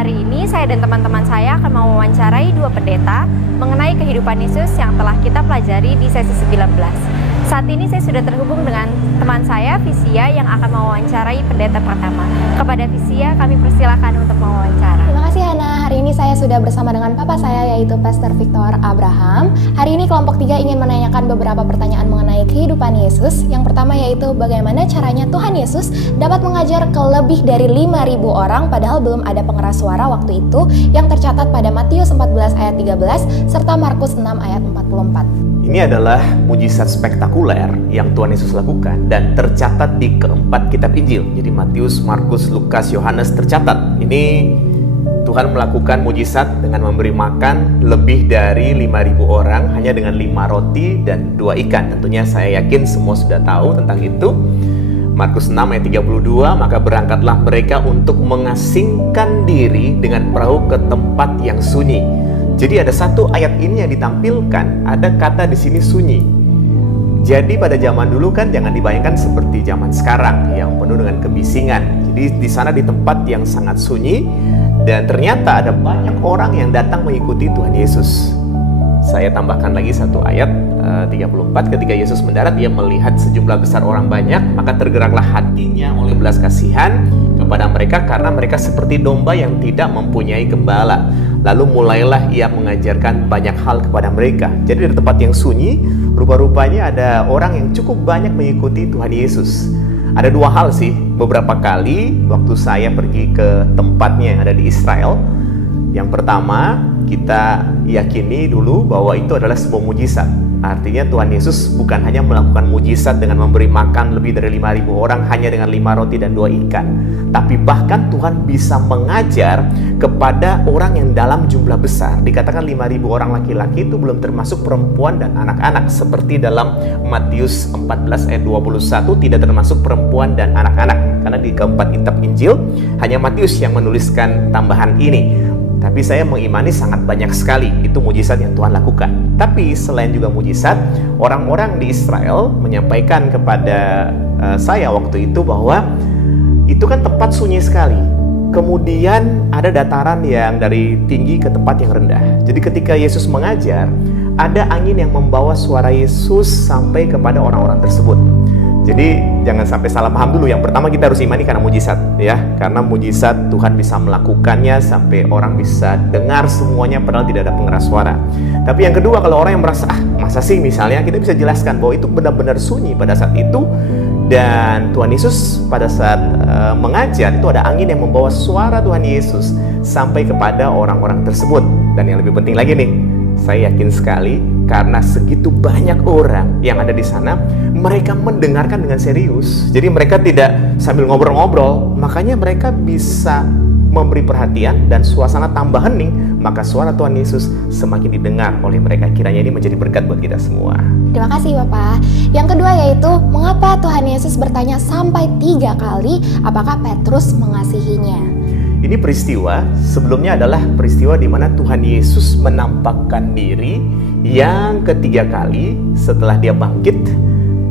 hari ini saya dan teman-teman saya akan mewawancarai dua pendeta mengenai kehidupan Yesus yang telah kita pelajari di sesi 19. Saat ini saya sudah terhubung dengan teman saya, Visia, yang akan mewawancarai pendeta pertama. Kepada Visia, kami persilakan untuk mewawancara. Terima kasih Hana, hari ini saya sudah bersama dengan papa saya yaitu Pastor Victor Abraham. Hari ini kelompok 3 ingin menanyakan beberapa pertanyaan mengenai kehidupan Yesus. Yang pertama yaitu bagaimana caranya Tuhan Yesus dapat mengajar ke lebih dari 5.000 orang padahal belum ada pengeras suara waktu itu, yang tercatat pada Matius 14 ayat 13 serta Markus 6 ayat 44. Ini adalah mujizat spektakuler yang Tuhan Yesus lakukan dan tercatat di keempat kitab Injil. Jadi Matius, Markus, Lukas, Yohanes tercatat. Ini Tuhan melakukan mujizat dengan memberi makan lebih dari 5.000 orang hanya dengan 5 roti dan 2 ikan. Tentunya saya yakin semua sudah tahu tentang itu. Markus 6 ayat 32, maka berangkatlah mereka untuk mengasingkan diri dengan perahu ke tempat yang sunyi. Jadi ada satu ayat ini yang ditampilkan, ada kata di sini sunyi. Jadi pada zaman dulu kan jangan dibayangkan seperti zaman sekarang yang penuh dengan kebisingan. Jadi di sana di tempat yang sangat sunyi dan ternyata ada banyak orang yang datang mengikuti Tuhan Yesus. Saya tambahkan lagi satu ayat 34, ketika Yesus mendarat, dia melihat sejumlah besar orang banyak, maka tergeraklah hatinya oleh belas kasihan kepada mereka karena mereka seperti domba yang tidak mempunyai gembala. Lalu mulailah ia mengajarkan banyak hal kepada mereka. Jadi di tempat yang sunyi, rupa-rupanya ada orang yang cukup banyak mengikuti Tuhan Yesus. Ada dua hal sih, beberapa kali waktu saya pergi ke tempatnya yang ada di Israel. Yang pertama, kita yakini dulu bahwa itu adalah sebuah mujizat. Artinya Tuhan Yesus bukan hanya melakukan mujizat dengan memberi makan lebih dari 5.000 orang hanya dengan 5 roti dan 2 ikan. Tapi bahkan Tuhan bisa mengajar kepada orang yang dalam jumlah besar. Dikatakan 5.000 orang laki-laki itu belum termasuk perempuan dan anak-anak. Seperti dalam Matius 14 ayat 21 tidak termasuk perempuan dan anak-anak. Karena di keempat kitab Injil hanya Matius yang menuliskan tambahan ini. Tapi saya mengimani sangat banyak sekali itu mujizat yang Tuhan lakukan. Tapi selain juga mujizat, orang-orang di Israel menyampaikan kepada saya waktu itu bahwa itu kan tempat sunyi sekali. Kemudian ada dataran yang dari tinggi ke tempat yang rendah. Jadi ketika Yesus mengajar, ada angin yang membawa suara Yesus sampai kepada orang-orang tersebut. Jadi jangan sampai salah paham dulu. Yang pertama kita harus imani karena mujizat, ya. Karena mujizat Tuhan bisa melakukannya sampai orang bisa dengar semuanya padahal tidak ada pengeras suara. Tapi yang kedua, kalau orang yang merasa masa sih, misalnya kita bisa jelaskan bahwa itu benar-benar sunyi pada saat itu. Dan Tuhan Yesus pada saat mengajar itu ada angin yang membawa suara Tuhan Yesus sampai kepada orang-orang tersebut. Dan yang lebih penting lagi nih, saya yakin sekali karena segitu banyak orang yang ada di sana, mereka mendengarkan dengan serius. Jadi mereka tidak sambil ngobrol-ngobrol, makanya mereka bisa memberi perhatian dan suasana tambah hening, maka suara Tuhan Yesus semakin didengar oleh mereka. Kiranya ini menjadi berkat buat kita semua. Terima kasih Bapak. Yang kedua yaitu mengapa Tuhan Yesus bertanya sampai 3 kali apakah Petrus mengasihinya? Ini peristiwa sebelumnya adalah peristiwa di mana Tuhan Yesus menampakkan diri yang ketiga kali setelah dia bangkit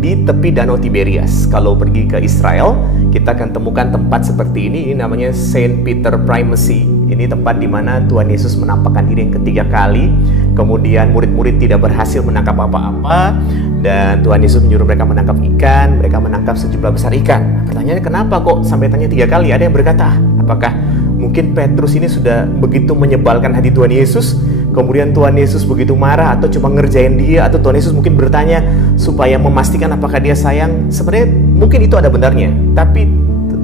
di tepi Danau Tiberias. Kalau pergi ke Israel, kita akan temukan tempat seperti ini namanya Saint Peter Primacy. Ini tempat di mana Tuhan Yesus menampakkan diri yang ketiga kali. Kemudian murid-murid tidak berhasil menangkap apa-apa dan Tuhan Yesus menyuruh mereka menangkap ikan. Mereka menangkap sejumlah besar ikan. Pertanyaannya, kenapa kok sampai tanya 3 kali? Ada yang berkata, apakah mungkin Petrus ini sudah begitu menyebalkan hati Tuhan Yesus, kemudian Tuhan Yesus begitu marah, atau cuma ngerjain dia, atau Tuhan Yesus mungkin bertanya supaya memastikan apakah dia sayang. Sebenarnya mungkin itu ada benarnya, tapi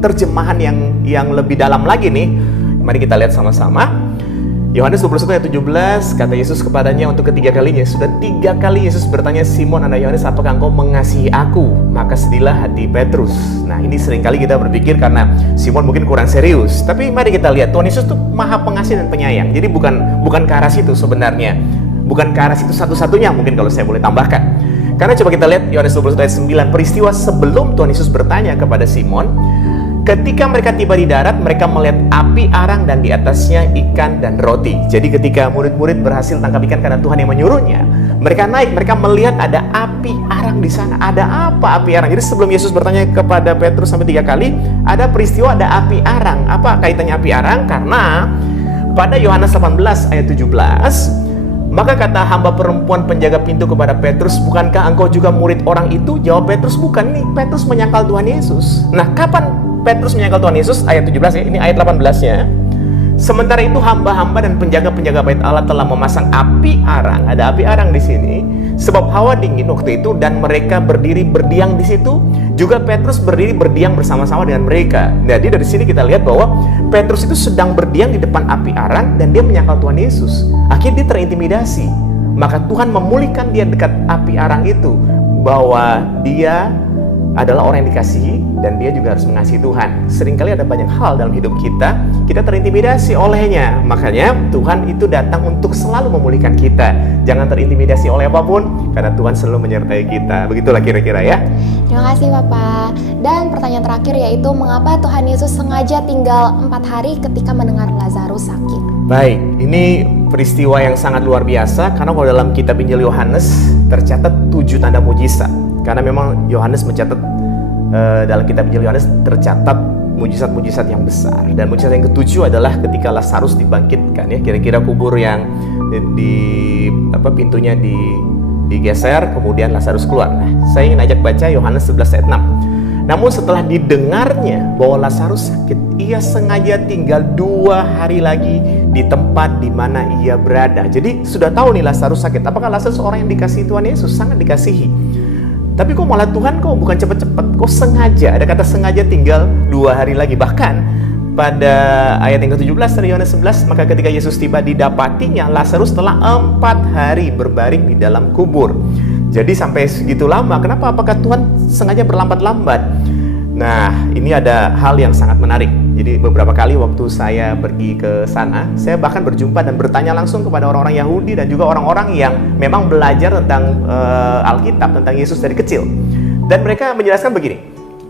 terjemahan yang lebih dalam lagi nih, mari kita lihat sama-sama. Yohanes 21 ayat 17, kata Yesus kepadanya untuk ketiga kalinya. Sudah 3 kali Yesus bertanya, Simon anak Yohanes, apakah engkau mengasihi aku? Maka sedihlah hati Petrus. Nah, ini seringkali kita berpikir karena Simon mungkin kurang serius. Tapi mari kita lihat, Tuhan Yesus tuh maha pengasih dan penyayang. Jadi bukan ke arah situ sebenarnya. Bukan ke arah situ satu-satunya mungkin kalau saya boleh tambahkan. Karena coba kita lihat Yohanes 21 ayat 9, peristiwa sebelum Tuhan Yesus bertanya kepada Simon, Ketika mereka tiba di darat, mereka melihat api arang dan di atasnya ikan dan roti. Jadi ketika murid-murid berhasil tangkap ikan karena Tuhan yang menyuruhnya, mereka naik, mereka melihat ada api arang di sana. Ada apa api arang? Jadi sebelum Yesus bertanya kepada Petrus sampai 3 kali, ada peristiwa ada api arang. Apa kaitannya api arang? Karena pada Yohanes 18 ayat 17, maka kata hamba perempuan penjaga pintu kepada Petrus, bukankah engkau juga murid orang itu? Jawab Petrus, bukan. Nih, Petrus menyangkal Tuhan Yesus. Nah, kapan Petrus menyangkal Tuhan Yesus? Ayat 17 ya, ini ayat 18-nya. Sementara itu hamba-hamba dan penjaga-penjaga bait Allah telah memasang api arang. Ada api arang di sini. Sebab hawa dingin waktu itu dan mereka berdiri berdiam di situ. Juga Petrus berdiri berdiam bersama-sama dengan mereka. Jadi dari sini kita lihat bahwa Petrus itu sedang berdiam di depan api arang dan dia menyangkal Tuhan Yesus. Akhirnya dia terintimidasi. Maka Tuhan memulihkan dia dekat api arang itu, bahwa dia adalah orang yang dikasihi dan dia juga harus mengasihi Tuhan. Seringkali ada banyak hal dalam hidup kita terintimidasi olehnya. Makanya Tuhan itu datang untuk selalu memulihkan kita. Jangan terintimidasi oleh apapun, karena Tuhan selalu menyertai kita. Begitulah kira-kira ya. Terima kasih Bapak. Dan pertanyaan terakhir yaitu, mengapa Tuhan Yesus sengaja tinggal 4 hari ketika mendengar Lazarus sakit? Baik, ini peristiwa yang sangat luar biasa, karena kalau dalam kitab Injil Yohanes tercatat 7 tanda mujizat. Karena memang Yohanes mencatat dalam kitab Injil Yohanes tercatat mujizat-mujizat yang besar. Dan mujizat yang ketujuh adalah ketika Lazarus dibangkitkan ya. Kira-kira kubur yang pintunya digeser, kemudian Lazarus keluar. Nah, saya ingin ajak baca Yohanes 11 ayat 6. Namun setelah didengarnya bahwa Lazarus sakit, ia sengaja tinggal 2 hari lagi di tempat di mana ia berada. Jadi sudah tahu nih Lazarus sakit. Apakah Lazarus orang yang dikasihi Tuhan Yesus? Sangat dikasihi. Tapi kok malah Tuhan kok bukan cepat-cepat, kok sengaja, ada kata sengaja tinggal 2 hari lagi. Bahkan pada ayat yang ke-17 dari Yohanes 11, maka ketika Yesus tiba didapatinya Lazarus telah 4 hari berbaring di dalam kubur. Jadi sampai segitu lama, kenapa? Apakah Tuhan sengaja berlambat-lambat? Nah, ini ada hal yang sangat menarik. Jadi beberapa kali waktu saya pergi ke sana, saya bahkan berjumpa dan bertanya langsung kepada orang-orang Yahudi dan juga orang-orang yang memang belajar tentang Alkitab, tentang Yesus dari kecil. Dan mereka menjelaskan begini.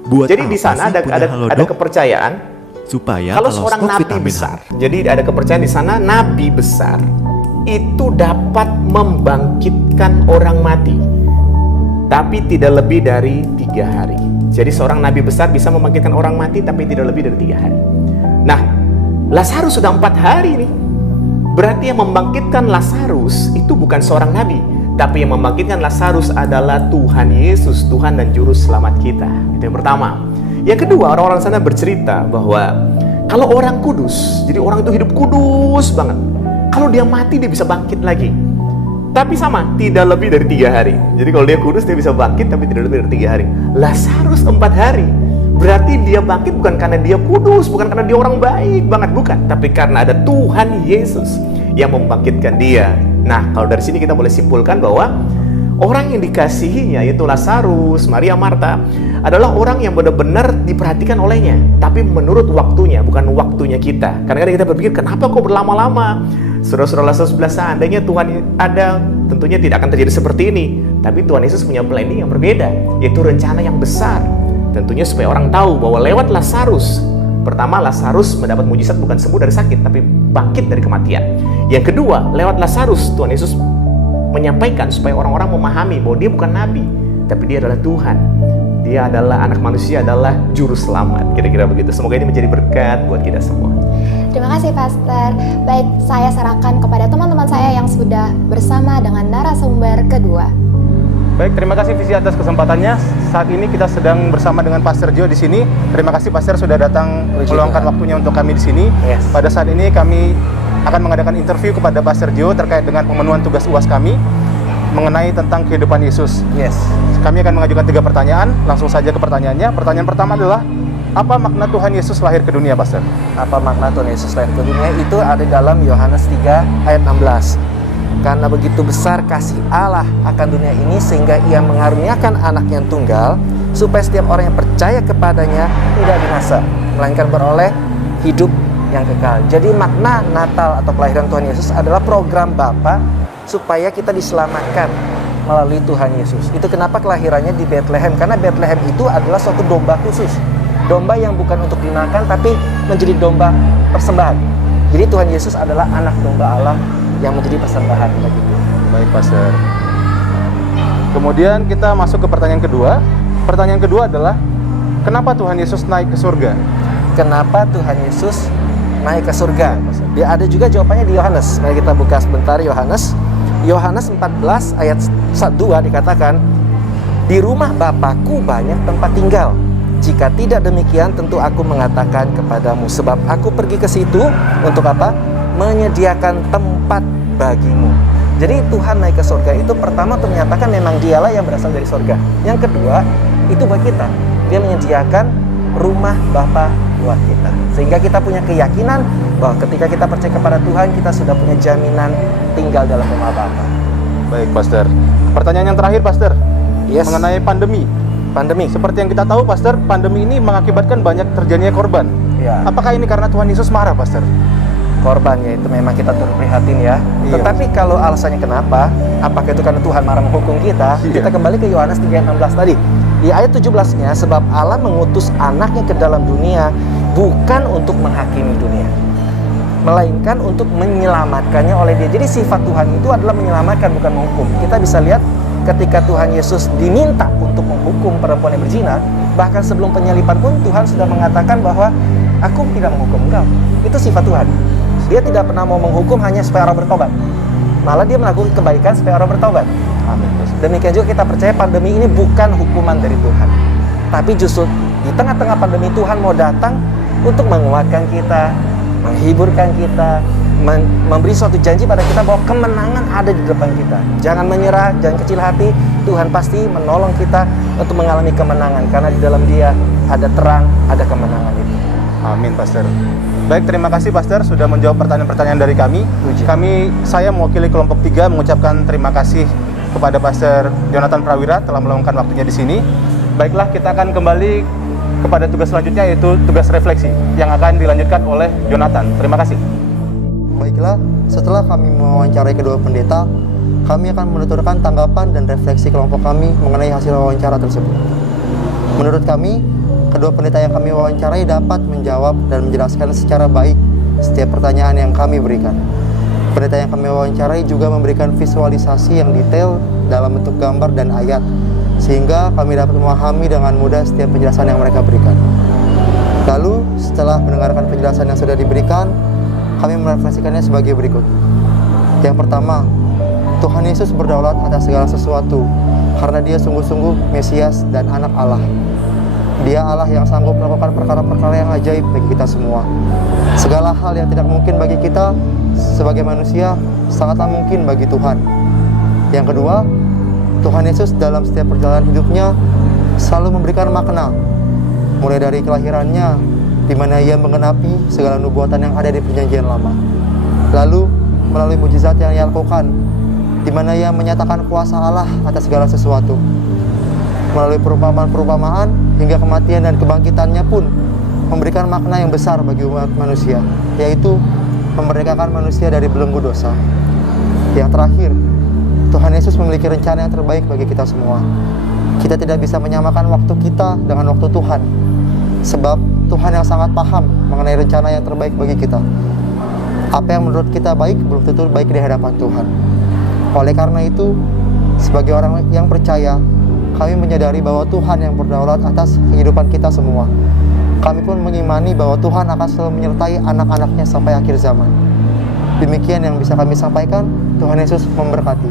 Jadi di sana ada kepercayaan supaya kalau seorang nabi besar. Jadi ada kepercayaan di sana, nabi besar itu dapat membangkitkan orang mati, tapi tidak lebih dari 3 hari. Jadi seorang nabi besar bisa membangkitkan orang mati tapi tidak lebih dari 3 hari. Nah, Lazarus sudah 4 hari nih. Berarti yang membangkitkan Lazarus itu bukan seorang nabi, tapi yang membangkitkan Lazarus adalah Tuhan Yesus, Tuhan dan Juru Selamat kita. Itu yang pertama. Yang kedua, orang-orang sana bercerita bahwa kalau orang kudus, jadi orang itu hidup kudus banget, kalau dia mati dia bisa bangkit lagi. Tapi sama, tidak lebih dari 3 hari. Jadi kalau dia kudus dia bisa bangkit tapi tidak lebih dari 3 hari. Lazarus 4 hari. Berarti dia bangkit bukan karena dia kudus, bukan karena dia orang baik banget, bukan. Tapi karena ada Tuhan Yesus yang membangkitkan dia. Nah, kalau dari sini kita boleh simpulkan bahwa orang yang dikasihinya, yaitu Lazarus, Maria, Marta, adalah orang yang benar-benar diperhatikan olehnya. Tapi menurut waktunya, bukan waktunya kita. Kadang-kadang kita berpikir, kenapa kok berlama-lama? Saudara-saudara sebelah, seandainya Tuhan ada, tentunya tidak akan terjadi seperti ini. Tapi Tuhan Yesus punya planning yang berbeda, yaitu rencana yang besar. Tentunya supaya orang tahu bahwa lewat Lazarus, pertama Lazarus mendapat mujizat bukan sembuh dari sakit, tapi bangkit dari kematian. Yang kedua, lewat Lazarus Tuhan Yesus menyampaikan supaya orang-orang memahami bahwa dia bukan nabi, tapi dia adalah Tuhan. Dia adalah anak manusia, adalah juru selamat. Kira-kira begitu. Semoga ini menjadi berkat buat kita semua. Terima kasih Pastor. Baik, saya serahkan kepada teman-teman saya yang sudah bersama dengan narasumber kedua. Baik, terima kasih Visi atas kesempatannya. Saat ini kita sedang bersama dengan Pastor Jo di sini. Terima kasih Pastor sudah datang meluangkan waktunya untuk kami di sini. Yes. Pada saat ini kami akan mengadakan interview kepada Pastor Jo terkait dengan pemenuhan tugas UAS kami mengenai tentang kehidupan Yesus. Yes. Kami akan mengajukan 3 pertanyaan. Langsung saja ke pertanyaannya. Pertanyaan pertama adalah, apa makna Tuhan Yesus lahir ke dunia, Pastor? Apa makna Tuhan Yesus lahir ke dunia? Itu ada dalam Yohanes 3 ayat 16. Karena begitu besar kasih Allah akan dunia ini sehingga ia mengaruniakan anak yang tunggal supaya setiap orang yang percaya kepadanya tidak binasa, melainkan beroleh hidup yang kekal. Jadi makna Natal atau kelahiran Tuhan Yesus adalah program Bapa supaya kita diselamatkan melalui Tuhan Yesus. Itu kenapa kelahirannya di Bethlehem, karena Bethlehem itu adalah suatu domba khusus domba yang bukan untuk dimakan tapi menjadi domba persembahan. Jadi Tuhan Yesus adalah anak domba Allah yang menjadi persembahan begitu. Baik, Pastor. Kemudian kita masuk ke pertanyaan kedua. Pertanyaan kedua adalah, kenapa Tuhan Yesus naik ke surga? Kenapa Tuhan Yesus naik ke surga? Dia ada juga jawabannya di Yohanes. Mari kita buka sebentar Yohanes. Yohanes 14 ayat 2 dikatakan, di rumah Bapakku banyak tempat tinggal. Jika tidak demikian, tentu aku mengatakan kepadamu, sebab aku pergi ke situ untuk apa? Menyediakan tempat bagimu. Jadi Tuhan naik ke surga itu pertama untuk menyatakan memang dialah yang berasal dari surga. Yang kedua, itu buat kita. Dia menyediakan rumah Bapa buat kita. Sehingga kita punya keyakinan bahwa ketika kita percaya kepada Tuhan, kita sudah punya jaminan tinggal dalam rumah Bapa. Baik, Pastor. Pertanyaan yang terakhir, Pastor. Yes. Mengenai pandemi. Pandemi. Seperti yang kita tahu, Pastor, pandemi ini mengakibatkan banyak terjadinya korban. Ya. Apakah ini karena Tuhan Yesus marah, Pastor? Korban, ya itu memang kita turut prihatin ya. Iya. Tetapi kalau alasannya kenapa, apakah itu karena Tuhan marah menghukum kita? Iya. Kita kembali ke Yohanes 3:16 tadi. Di ayat 17-nya, sebab Allah mengutus anaknya ke dalam dunia bukan untuk menghakimi dunia, melainkan untuk menyelamatkannya oleh dia. Jadi sifat Tuhan itu adalah menyelamatkan, bukan menghukum. Kita bisa lihat ketika Tuhan Yesus diminta untuk menghukum perempuan yang berzina, bahkan sebelum penyaliban pun Tuhan sudah mengatakan bahwa aku tidak menghukum engkau. Itu sifat Tuhan. Dia tidak pernah mau menghukum hanya supaya orang bertobat. Malah dia melakukan kebaikan supaya orang bertobat. Amin. Demikian juga kita percaya pandemi ini bukan hukuman dari Tuhan, tapi justru di tengah-tengah pandemi Tuhan mau datang untuk menguatkan kita, menghiburkan kita, memberi suatu janji pada kita bahwa kemenangan ada di depan kita. Jangan menyerah, jangan kecil hati. Tuhan pasti menolong kita untuk mengalami kemenangan, karena di dalam Dia ada terang, ada kemenangan itu. Amin, Pastor. Baik, terima kasih, Pastor, sudah menjawab pertanyaan-pertanyaan dari kami. Puji. Saya mewakili kelompok 3 mengucapkan terima kasih kepada Pastor Jonathan Prawira telah meluangkan waktunya di sini. Baiklah, kita akan kembali kepada tugas selanjutnya, yaitu tugas refleksi yang akan dilanjutkan oleh Jonathan. Terima kasih. Baiklah, setelah kami mewawancarai kedua pendeta, kami akan menuturkan tanggapan dan refleksi kelompok kami mengenai hasil wawancara tersebut. Menurut kami, kedua pendeta yang kami wawancarai dapat menjawab dan menjelaskan secara baik setiap pertanyaan yang kami berikan. Pendeta yang kami wawancarai juga memberikan visualisasi yang detail dalam bentuk gambar dan ayat, sehingga kami dapat memahami dengan mudah setiap penjelasan yang mereka berikan. Lalu, setelah mendengarkan penjelasan yang sudah diberikan, kami merefleksikannya sebagai berikut. Yang pertama, Tuhan Yesus berdaulat atas segala sesuatu, karena Dia sungguh-sungguh Mesias dan Anak Allah. Dia Allah yang sanggup melakukan perkara-perkara yang ajaib bagi kita semua. Segala hal yang tidak mungkin bagi kita sebagai manusia, sangatlah mungkin bagi Tuhan. Yang kedua, Tuhan Yesus dalam setiap perjalanan hidupnya selalu memberikan makna, mulai dari kelahirannya, di mana Ia menggenapi segala nubuatan yang ada di Perjanjian Lama. Lalu, melalui mujizat yang Ia lakukan, di mana Ia menyatakan kuasa Allah atas segala sesuatu. Melalui perumpamaan-perumpamaan hingga kematian dan kebangkitannya pun memberikan makna yang besar bagi umat manusia, yaitu memerdekakan manusia dari belenggu dosa. Yang terakhir, Tuhan Yesus memiliki rencana yang terbaik bagi kita semua. Kita tidak bisa menyamakan waktu kita dengan waktu Tuhan, sebab Tuhan yang sangat paham mengenai rencana yang terbaik bagi kita. Apa yang menurut kita baik belum tentu baik di hadapan Tuhan. Oleh karena itu, sebagai orang yang percaya, kami menyadari bahwa Tuhan yang berdaulat atas kehidupan kita semua. Kami pun mengimani bahwa Tuhan akan selalu menyertai anak-anaknya sampai akhir zaman. Demikian yang bisa kami sampaikan. Tuhan Yesus memberkati.